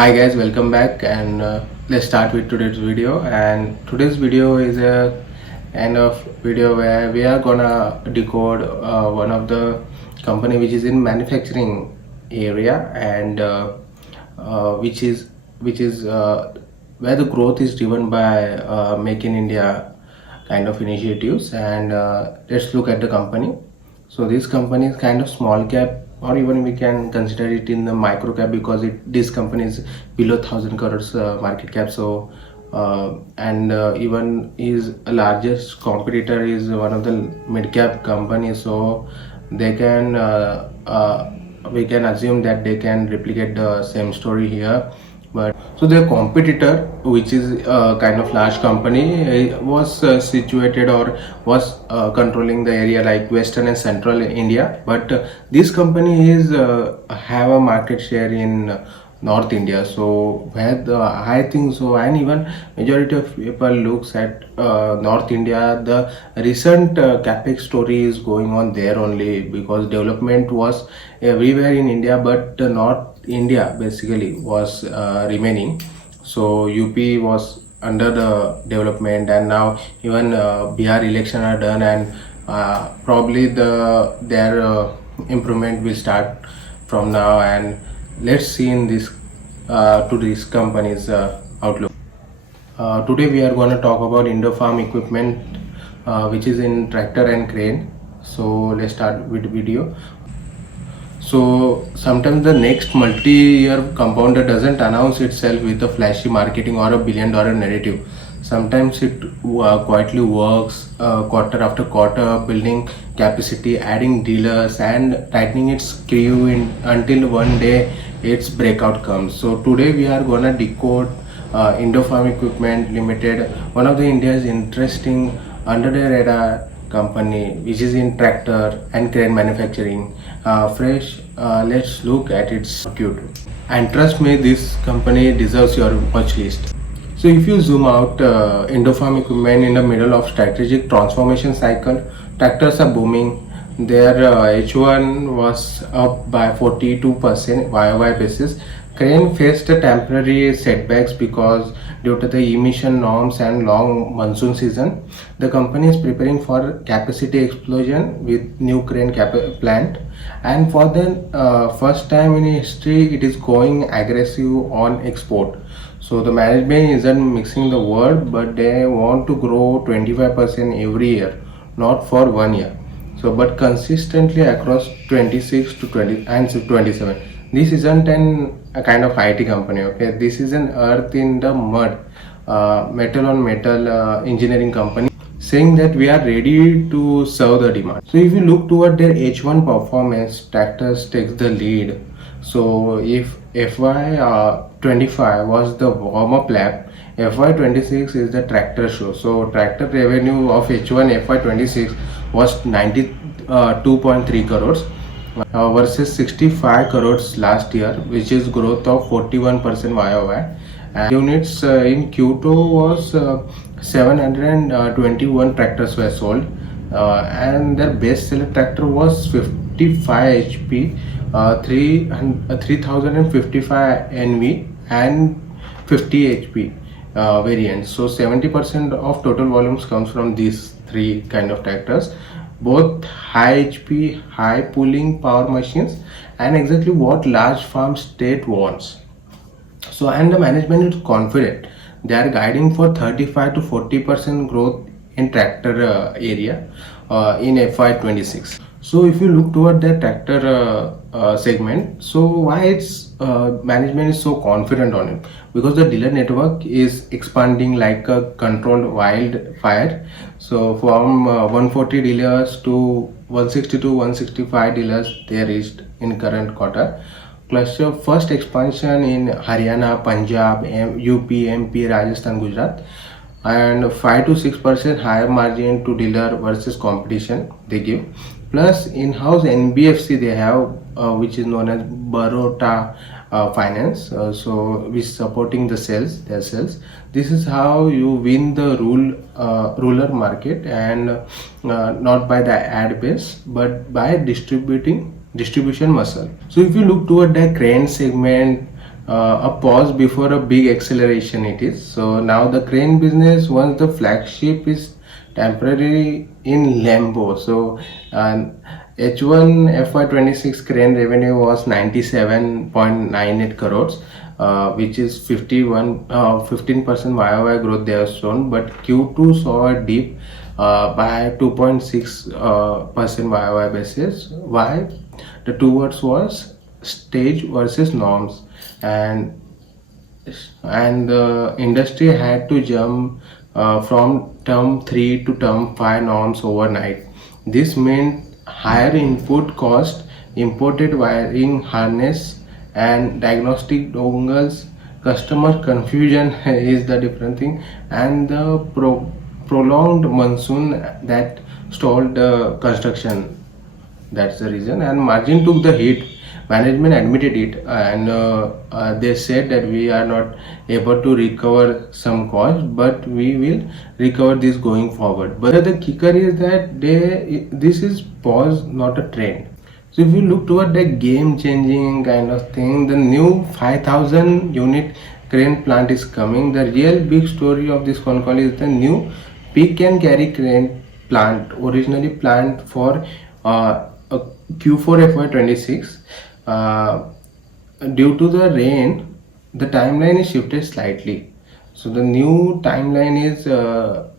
Hi guys, welcome back and let's start with today's video. And today's video is a kind of video where we are gonna decode one of the company which is in manufacturing area and which is where the growth is driven by Make in India kind of initiatives. And let's look at the company. So this company is kind of small cap, or even we can consider it in the micro cap, because this company is below 1,000 crores market cap. So and even his largest competitor is one of the mid cap companies. So they can we can assume that they can replicate the same story here. But so their competitor, which is a kind of large company, was situated or was controlling the area like western and central India. But this company is have a market share in North India. So where the I think so, and even majority of people looks at North India. The recent capex story is going on there only, because development was everywhere in India, but North India basically was remaining. So UP was under the development, and now even Bihar election are done, and probably their improvement will start from now. And let's see in this to this company's outlook. Today we are going to talk about Indo Farm equipment, which is in tractor and crane. So let's start with video. So sometimes the next multi-year compounder doesn't announce itself with a flashy marketing or a billion-dollar narrative. Sometimes it quietly works quarter after quarter, building capacity, adding dealers, and tightening its screw in until one day its breakout comes. So today we are gonna decode Indo Farm Equipment Limited, one of the India's interesting under the radar company which is in tractor and crane manufacturing. Let's look at its cute. And trust me, this company deserves your watch list. So if you zoom out, Indo Farm Equipment in the middle of strategic transformation cycle. Tractors are booming. Their H1 was up by 42% YOY basis. Crane faced a temporary setbacks because due to the emission norms and long monsoon season. The company is preparing for capacity explosion with new crane plant, and for the first time in history it is going aggressive on export. So the management isn't mixing the word, but they want to grow 25% every year, not for 1 year. So but consistently across 26 to 20 and 27. This isn't a kind of IT company, okay? This is an earth in the mud, metal on metal engineering company, saying that we are ready to serve the demand. So if you look toward their H1 performance, tractors takes the lead. So if FY25 was the warm-up lap, FY26 is the tractor show. So tractor revenue of H1 FY26 was 92.3 crores versus 65 crores last year, which is growth of 41% YOY. And units in Q2 was 721 tractors were sold, and their best seller tractor was 55 HP, 3055 NV and 50 HP variants. So 70% of total volumes comes from these three kind of tractors, both high HP, high pulling power machines, and exactly what large farm state wants. So and the management is confident. They are guiding for 35 to 40% growth in tractor area in FY26. So if you look toward the tractor segment, so why its management is so confident on it? Because the dealer network is expanding like a controlled wildfire. So from 140 dealers to 160 to 165 dealers they reached in current quarter. Cluster first expansion in Haryana, Punjab, UP, MP, Rajasthan, Gujarat, and 5 to 6% higher margin to dealer versus competition they give. Plus in-house NBFC they have, which is known as Baroda Finance, so which is supporting their sales. This is how you win the rural market, and not by the ad base, but by distribution muscle. So if you look toward the crane segment, a pause before a big acceleration it is. So now the crane business, once the flagship, is temporarily in limbo. So H1 FY26 crane revenue was 97.98 crores, which is 15% YOY growth they have shown, but Q2 saw a dip by 2.6% YOY basis. Why? The two words was stage versus norms, and the industry had to jump from term 3 to term 5 norms overnight. This meant higher input cost, imported wiring harness, and diagnostic dongles. Customer confusion is the different thing, and the prolonged monsoon that stalled the construction. That's the reason, and margin took the hit. Management admitted it, and they said that we are not able to recover some cost, but we will recover this going forward. But the kicker is that this is pause, not a trend. So if you look toward the game changing kind of thing, the new 5,000 unit crane plant is coming. The real big story of this Concall is the new pick and carry crane plant, originally planned for Q4 FY26. Due to the rain, the timeline is shifted slightly. So the new timeline is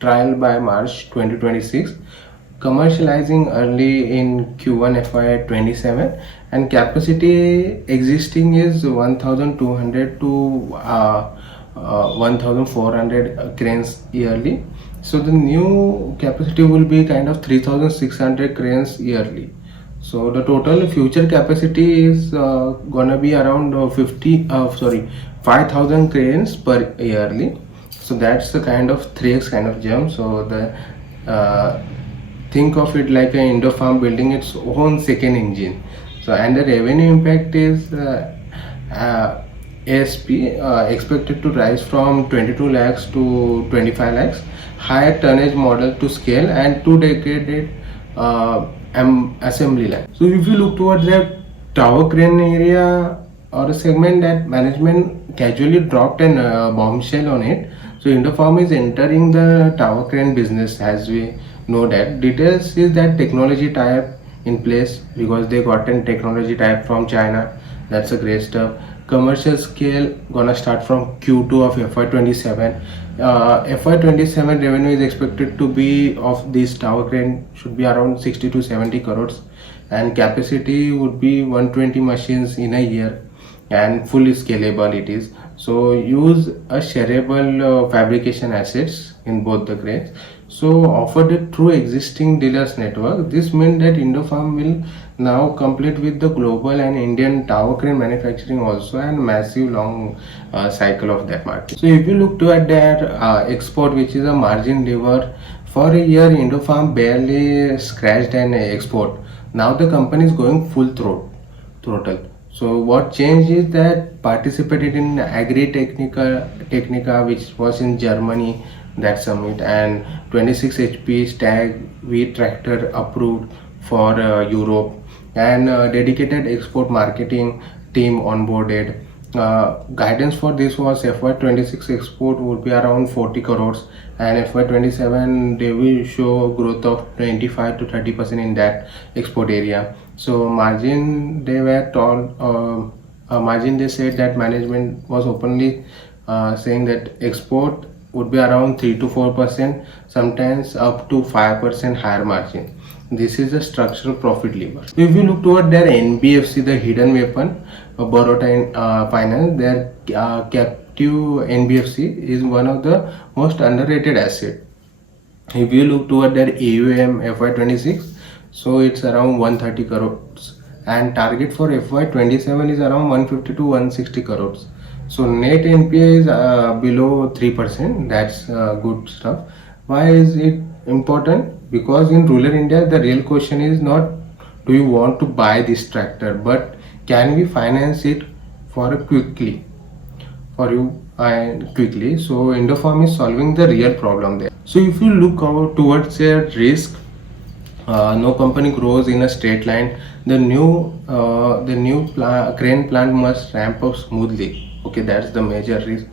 trial by March 2026, commercializing early in Q1 FY27, and capacity existing is 1,200 to 1,400 cranes yearly. So the new capacity will be kind of 3,600 cranes yearly. So the total future capacity is gonna be around 5,000 cranes per yearly. So that's the kind of 3x kind of jump. So the think of it like an Indo Farm building its own second engine. So and the revenue impact is ASP expected to rise from 22 lakhs to 25 lakhs, higher tonnage model to scale, and 2 decade assembly line. So if you look towards the tower crane area or a segment, that management casually dropped an bombshell on it. So Indo Farm is entering the tower crane business, as we know that. Details is that technology type in place, because they got an technology type from China. That's a great stuff. Commercial scale gonna start from Q2 of FY27. FY27 revenue is expected to be of this tower crane should be around 60 to 70 crores, and capacity would be 120 machines in a year, and fully scalable it is. So use a shareable fabrication assets in both the cranes. So offered it through existing dealers network. This means that Indo Farm will now complete with the global and Indian tower crane manufacturing also, and massive long cycle of that market. So if you look to at their export, which is a margin lever, for a year Indo Farm barely scratched an export. Now the company is going full throttle. So what changed is that participated in Agri Technica, which was in Germany, that summit, and 26 HP stag wheat tractor approved for Europe, and dedicated export marketing team onboarded. Guidance for this was FY26 export would be around 40 crores, and FY27 they will show growth of 25 to 30% in that export area. So margin they were told, margin they said that management was openly saying that export would be around 3 to 4%, sometimes up to 5% higher margin. This is a structural profit lever. If you look toward their NBFC, the hidden weapon, Baroda Finance, their captive NBFC is one of the most underrated asset. If you look toward their AUM FY26, so it's around 130 crores, and target for FY27 is around 150 to 160 crores. So net NPA is below 3%. That's good stuff. Why is it important? Because in rural India, the real question is not do you want to buy this tractor, but can we finance it for you and quickly. So Indo Farm is solving the real problem there. So if you look out towards their risk, No company grows in a straight line. The new crane plant must ramp up smoothly. Okay, that's the major risk.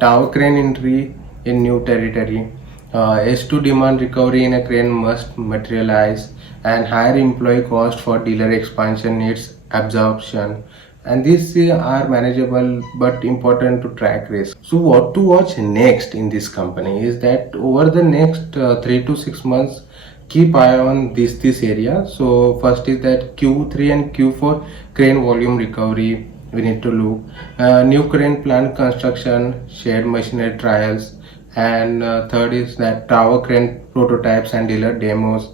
Tower crane entry in new territory. S2 demand recovery in a crane must materialize, and higher employee cost for dealer expansion needs absorption. And these are manageable but important to track risk. So what to watch next in this company is that over the next 3 to 6 months, keep eye on this area. So first is that Q3 and Q4 crane volume recovery we need to look. New crane plant construction, shared machinery trials, and third is that tower crane prototypes and dealer demos.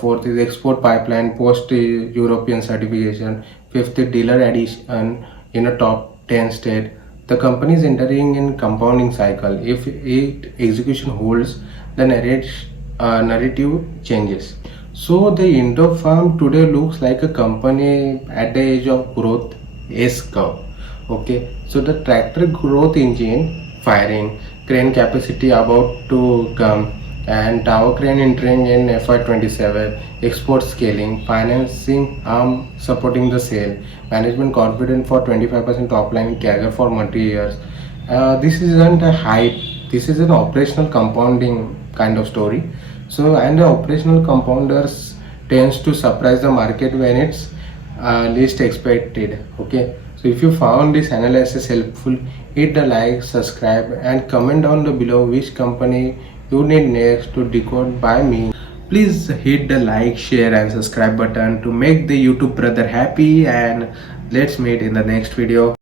Fourth is export pipeline post European certification. Fifth is dealer addition in a top 10 state. The company is entering in compounding cycle. If it execution holds, the narrative changes. So the Indo Farm today looks like a company at the edge of growth S curve. Okay, so the tractor growth engine firing, crane capacity about to come, and tower crane entering in FY27, export scaling, financing arm supporting the sale, management confident for 25% top line CAGR for multi-years. This isn't a hype, this is an operational compounding kind of story. So, and the operational compounders tends to surprise the market when it's least expected. Okay, so if you found this analysis helpful, hit the like, subscribe, and comment down below which company you need next to decode by me. Please hit the like, share, and subscribe button to make the YouTube brother happy, and let's meet in the next video.